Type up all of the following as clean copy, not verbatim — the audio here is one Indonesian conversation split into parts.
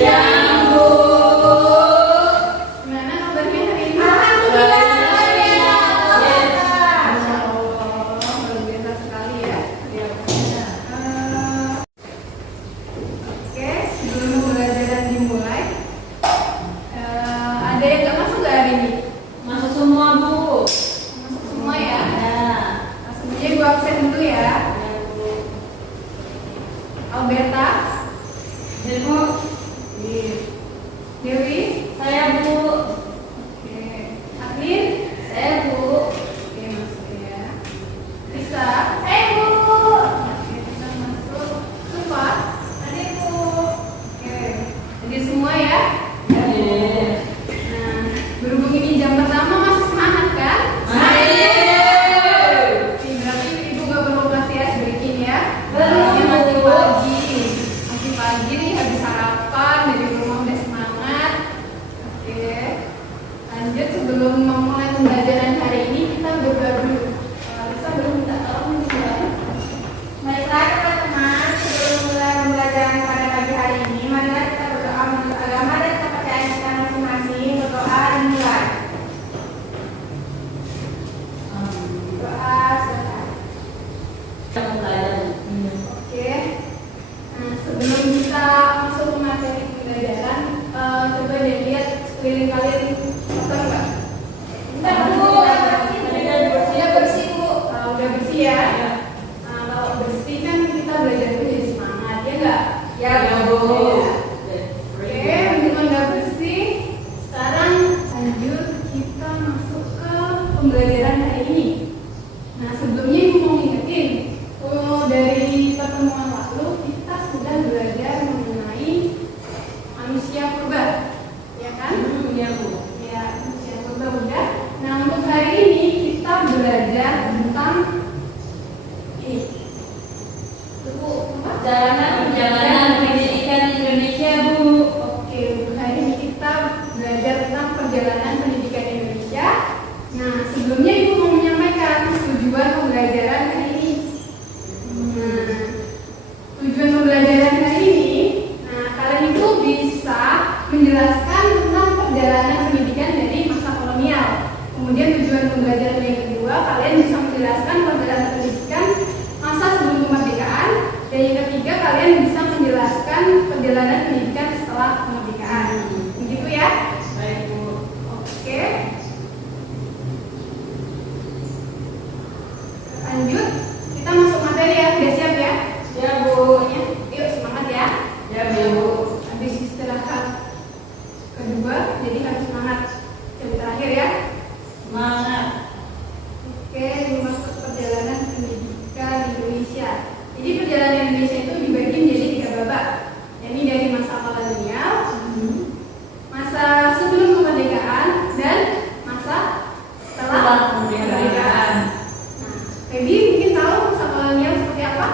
Siang, Bu. Gimana kabarnya hari ini? Alhamdulillah. Masya Allah, luar biasa sekali ya. Oke, sebelum pembelajaran dimulai, ada yang nggak masuk nggak hari ini? Masuk semua, Bu. Masuk semua ya. Ya. Semuanya gue absen dulu ya. Alberta, Bu. Dewi, Saya, Bu. oke, Aklin, Saya, Bu. oke masuk ya. Lisa, Saya, Bu. oke kita masuk. Sufa, Ada, Bu. oke. Jadi semua ya. Ya, Bu. Nah, berhubung ini jam pertama masih semangat kan? Berarti ibu nggak perlu kasih es breaking ya. Belum. Ini masih pagi nih habis sarapan dari rumah udah semangat. Oke, lanjut sebelum memulai pembelajaran hari ini kita berdoa dulu. Lisa belum minta tolong juga. Baiklah teman-teman, sebelum mulai pembelajaran pada pagi hari ini, marilah kita berdoa menurut agama dan kepercayaan kita masing-masing. Berdoa dimulai. Doa selesai. Kita pembelajaran. Oke. Nah, sebelum kita masuk ke materi pembelajaran, coba deh lihat sekeliling kalian kotor nggak? Bentar, Bu. Udah bersih Bu. Udah bersih ya. Nah, kalau bersih kan kita belajar jadi semangat ya nggak? Ya, Bu. Oke, untuk udah bersih, sekarang lanjut kita masuk ke pembelajaran hari ini. Nah, sebelumnya ibu mau ngingetin, dari pertemuan lalu kita sudah belajar mengenai manusia purba, ya kan? Ya, Bu. Ya, manusia purba udah. Nah, untuk hari ini kita belajar tentang ini. Buku apa? Perjalanan pendidikan Indonesia, Bu. Oke, untuk hari ini kita belajar tentang perjalanan pendidikan Indonesia. Nah, sebelumnya ibu mau menyampaikan tujuan pembelajaran hari ini. Nah, tujuan pembelajaran hari ini, nah kalian itu bisa menjelaskan tentang perjalanan pendidikan dari masa kolonial. Kemudian tujuan pembelajaran yang kedua, kalian bisa menjelaskan perjalanan pendidikan masa sebelum kemerdekaan. Dan yang ketiga, kalian bisa menjelaskan perjalanan pendidikan setelah kemerdekaan. Begitu ya? Baik, Bu. Oke. Lanjut, kita masuk materi ya. Udah siap ya? Ya, Bu. Pokoknya, yuk semangat ya. Ya, Bu. Habis istirahat kedua, jadi harus semangat. Jam terakhir ya. Semangat. Oke, ini masuk perjalanan pendidikan Indonesia. Jadi perjalanan Indonesia itu dibagi menjadi 3 babak. Yakni dari masa kolonial, masa sebelum kemerdekaan, dan masa setelah kemerdekaan. Nah, Feby mungkin tahu masa kolonial seperti apa?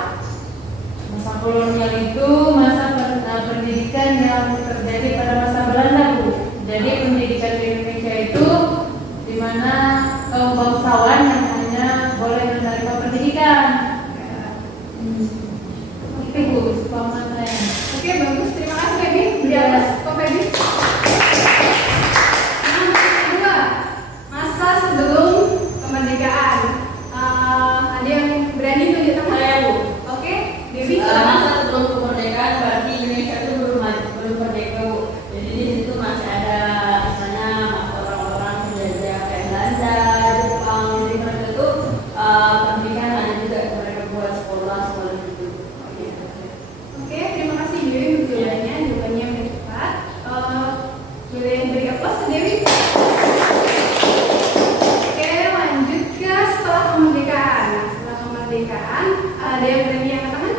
Masa kolonial itu masa pendidikan yang terjadi pada masa Belanda, Bu. Jadi pendidikan di Indonesia itu di mana kaum bangsawan yang hanya boleh menerima pendidikan. Itu, Bu, pemahaman saya. Oke, bagus. Terima kasih Feby. Di atas Kok Feby. Nah, masa kedua, masa sebelum kemerdekaan. Ada yang berani tunjuk tangan? Saya, Bu. Oke, Dewi. Masa sebelum kemerdekaan berarti Indonesia itu belum merdeka, Bu. Jadi di situ masih ada misalnya orang-orang penjajah kayak Belanda, Jepang. Jadi mereka itu pendidikan ada juga mereka buat sekolah gitu. Oke, terima kasih Dewi untuk jawabannya yang cepat. Boleh beri aplaus ke Dewi. Oke, lanjut ke setelah kemerdekaan. Nah, setelah kemerdekaan, ada yang berani angkat tangan?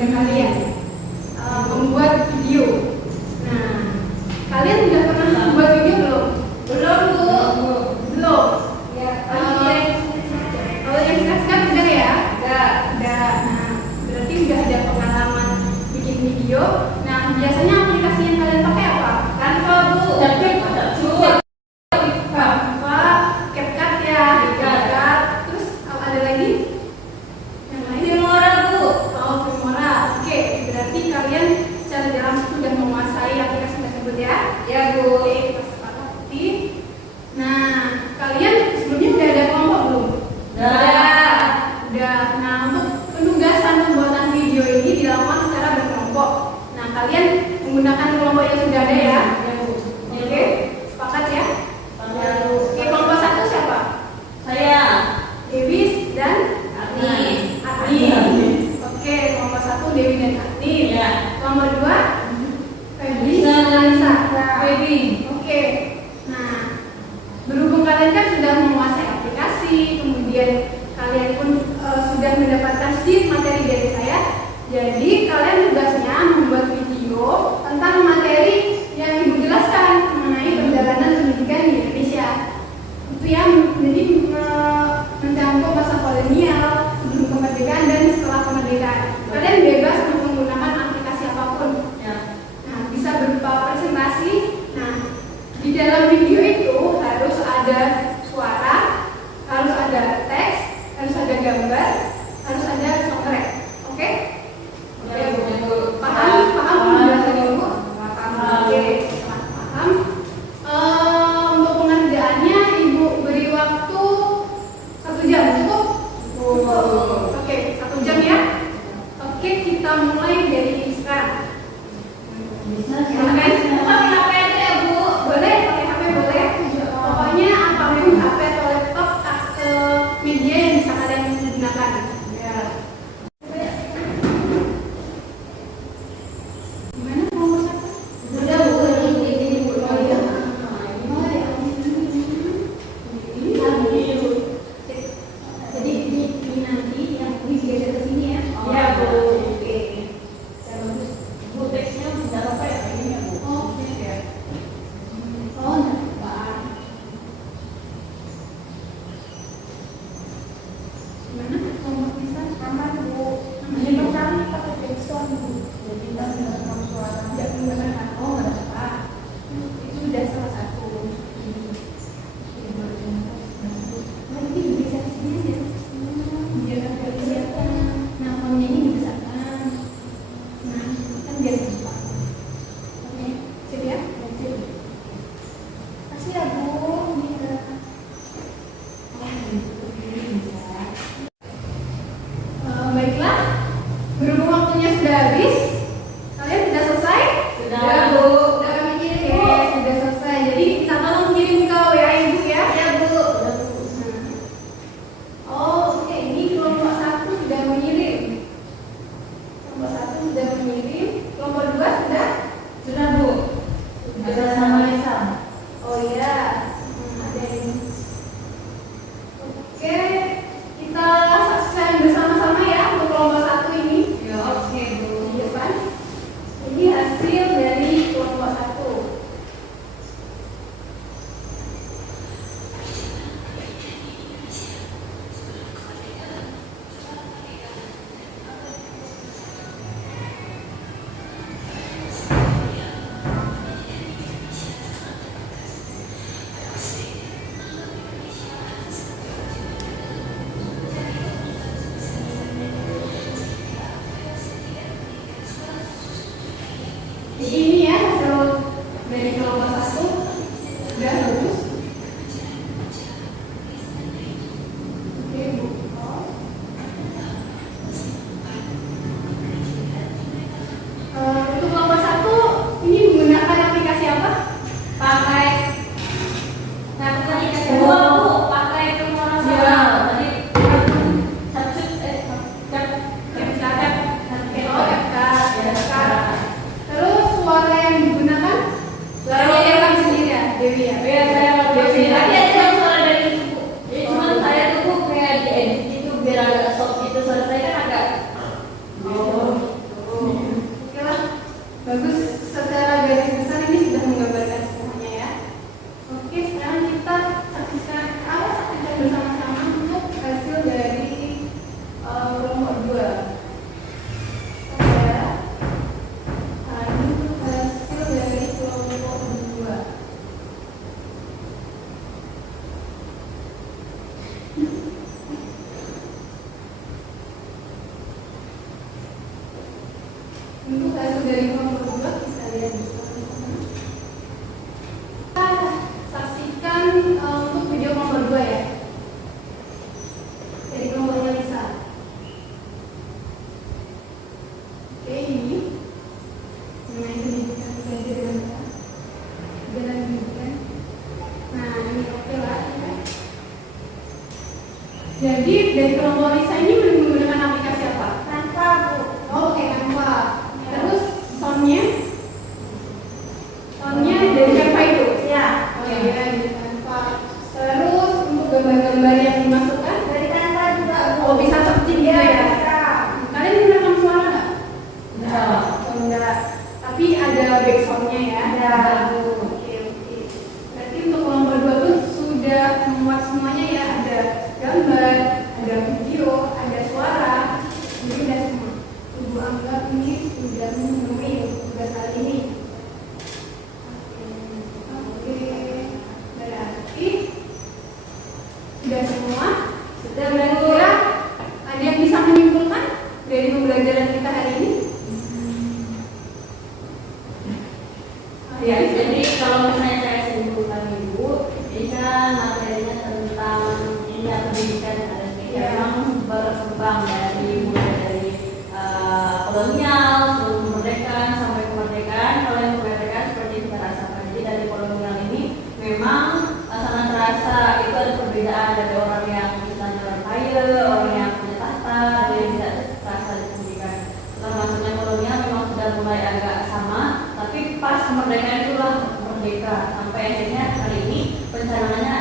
kepada kalian membuat video. Nah, kalian udah pernah membuat video belum? Belum, Bu. Belum. Ya, Kalau yang sekarang udah ya? Udah. Nah, berarti udah ada pengalaman bikin video. Nah, biasanya aplikasi yang kalian pakai apa? Canva, Bu. Canva, CapCut ya, CapCut. Terus ada lagi? Yang lain? Filmora, Bu. Oh, Filmora. Oke, berarti kalian secara jelas sudah menguasai aplikasi tersebut ya? Ya, Bu. Oke, kita sepakati. Nah, kalian sebelumnya udah ada kelompok belum? Udah. Nah, untuk penugasan pembuatan video ini dilakukan secara berkelompok. Nah, kalian menggunakan kelompok yang sudah ada ya? Oke, sepakat ya? Oke, kelompok 1 siapa? Saya. Dewis dan Agni. Agni. Oke, kelompok 1 Dewi dan Agni. Ya. Kelompok 2 Febri Lisa dan Lisa. Febri. Oke. Nah, berhubung kalian kan sudah menguasai aplikasi, kemudian kalian pun sudah mendapatkan sedikit materi dari saya. Jadi kalian tugasnya membuat video tentang materi yang Ibu jelaskan mengenai perjalanan pendidikan di Indonesia. Itu yang jadi mencakup masa kolonial, sebelum kemerdekaan dan setelah kemerdekaan. Kalian bebas untuk menggunakan aplikasi apapun. Nah, bisa berupa presentasi. Nah, di dalam video itu harus ada suara, harus ada teks, harus ada gambar, harus ada soundtrack. Oke? Oke, Bu. Paham penjelasannya, Bu? Oke, paham. Untuk pengerjaannya Ibu beri waktu 1 jam, cukup? Oke, 1 jam ya. Oke, kita mulai dari sekarang. Silakan. Pakai HP aja ya, Bu. Boleh pakai HP boleh. Pokoknya apapun HP atau laptop media yang bisa kalian gunakan. Ya. Gimana kelompok 1? Udah, Bu. Ini, Bu. Oh iya. Jadi ini nanti yang digeser ke sini ya. Ya, Bu. Oke. Bu, teksnya udah apa ya? Ini ya, Bu. Oke. Ya. Oh, enggak. Gimana kelompok bisa? Aman, Bu. Ini pertama pakai backsound, Bu. Jadi kita bisa rekam suara. Tidak menggunakan. Oh, enggak apa. Itu sudah salah satu. Nanti bisa ke sini aja. Biar agak kelihatan. Nah, fontnya ini dibesarkan. Nah, kan biar gampang. Oke, sip ya? Sip. Kasih ya, Bu. Iya. Baiklah, berhubung waktunya sudah habis, kalian sudah selesai? Sudah, Bu. dari kelompok 2 kita lihat bersama-sama. Kita saksikan untuk video kelompok 2 ya. Dari kelompoknya Lisa. Oke, ini mengenai pendidikan belajar dan jalan pendidikan. Nah, ini oke lah ya. Jadi dari kelompok Lisa ini menggunakan aplikasi apa? Tanpa Bu. Oh, oke, Canva. Terus soundnya dari Canva itu? Ya. Oh ya, dari Canva. Terus untuk gambar-gambar yang dimasukkan? Dari Tanpa juga Bu. Oh, bisa searching gitu ya? Bisa. Kalian menggunakan suara nggak? Enggak. Oh, enggak. Tapi ada backsoundnya ya? Ada. Oke. Berarti untuk kelompok 2 tuh sudah memuat semuanya ya? Ada gambar, ada video, ada suara. Jadi udah semua. Ibu anggap ini sudah memenuhi untuk tugas kali ini. Oke. Berarti sudah semua. Sudah Kira-kira ada yang bisa menyimpulkan dari pembelajaran kita hari ini? Ya, jadi kalau misalnya saya simpulkan Ibu, bisa materinya tentang ini pendidikan ada Ya. memang berkembang mulai dari kolonial, sebelum kemerdekaan sampai kemerdekaan. Kalau yang kemerdekaan seperti kita rasakan, jadi dari kolonial ini memang sangat terasa itu ada perbedaan dari orang yang istilahnya orang kaya, orang yang punya tahta, ada yang tidak terasa di pendidikan. Setelah masuknya kolonial memang sudah mulai agak sama, tapi pas kemerdekaan itulah merdeka sampai akhirnya hari ini pencanangannya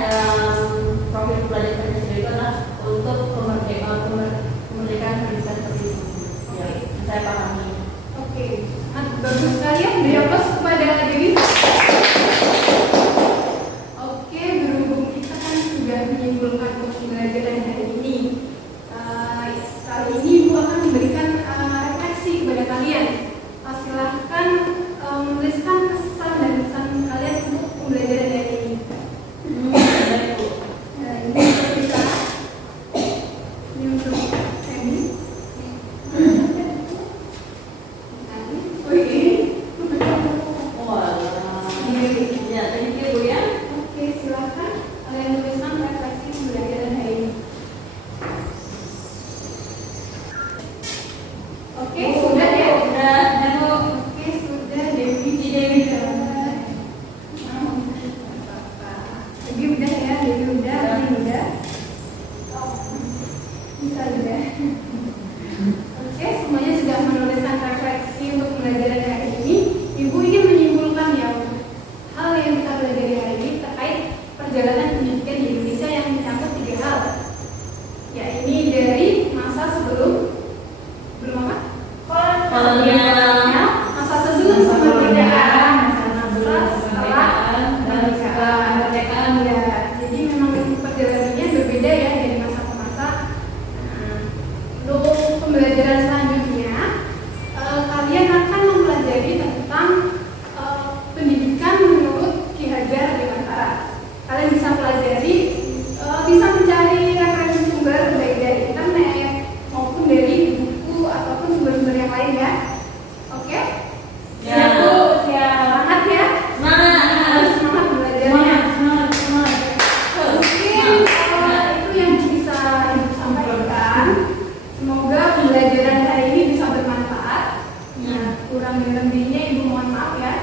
profil pelajar Pancasila itu adalah untuk kemerdekaan pendidikan seperti itu. Ya, saya pahami. Oke, bagus sekali ya. Beri aplaus kepada Dewi. Oke, berhubung kita kan sudah menyimpulkan untuk pembelajaran hari ini. Kali ini Ibu akan memberikan refleksi kepada kalian. Silahkan menuliskan pesan dan pesan kalian untuk pembelajaran hari ini. Baik, Bu. Ini untuk Lisa. Ini untuk Femi. Oh ini. Wah, ya, thank you Bu ya. Oke, silakan kalian tuliskan refleksi pembelajaran hari ini. Oke, sudah ya? Udah, Bu. Oke, sudah. Dewi udah. Dewi udah ya? Dewi udah, Dewi udah. Bisa udah. Oke, semuanya sudah menuliskan refleksi untuk pembelajaran hari ini. Ibu ingin menyimpulkan ya hal yang kita pelajari hari ini terkait perjalanan pendidikan di Indonesia yang menyangkut 3 hal. Ya, ini dari masa sebelum apa? Kolonial, Masa sebelum kemerdekaan, masa setelah kemerdekaan. kemerdekaan. Ya, jadi memang perjalanannya berbeda ya dari masa ke masa. Untuk pembelajaran selanjutnya, kalian akan mempelajari tentang pendidikan menurut Ki Hajar Dewantara. Kalian bisa pelajari, bisa mencari referensi sumber baik dari internet maupun dari buku ataupun sumber-sumber yang lain ya. Oke? Ya. Siap, Bu? Semangat ya? Harus semangat belajarnya. Mungkin itu yang bisa Ibu sampaikan. Semoga pembelajaran hari ini bisa bermanfaat. Nah, kurang dan lebihnya Ibu mohon maaf ya.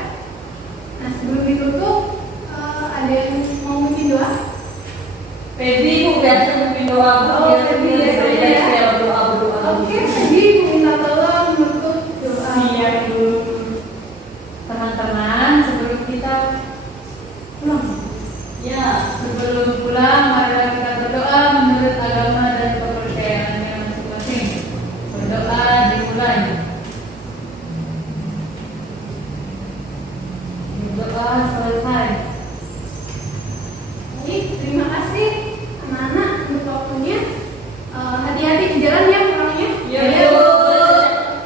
Nah, sebelum ditutup, ada yang mau memimpin doa? Baby, Bu biasa memimpin doa. Oh, Baby biasanya ya. Doa. Oke, jadi Ibu minta tolong menutup doa. Siap dulu. Teman-teman, sebelum kita pulang. Ya, sebelum pulang, marilah kita berdoa menurut agama dan kepercayaannya masing-masing. Berdoa dimulai. Berdoa selesai. Baik, terima kasih anak-anak untuk waktunya. Hati-hati di jalan ya pulangnya. Ya, Bu.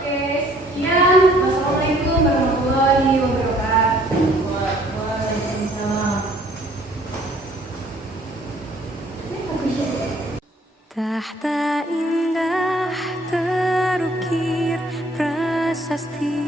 Oke, sekian. Wassalamualaikum warahmatullahi wabarakatuh. Waalaikumsalam. Tahta indah terukir prasasti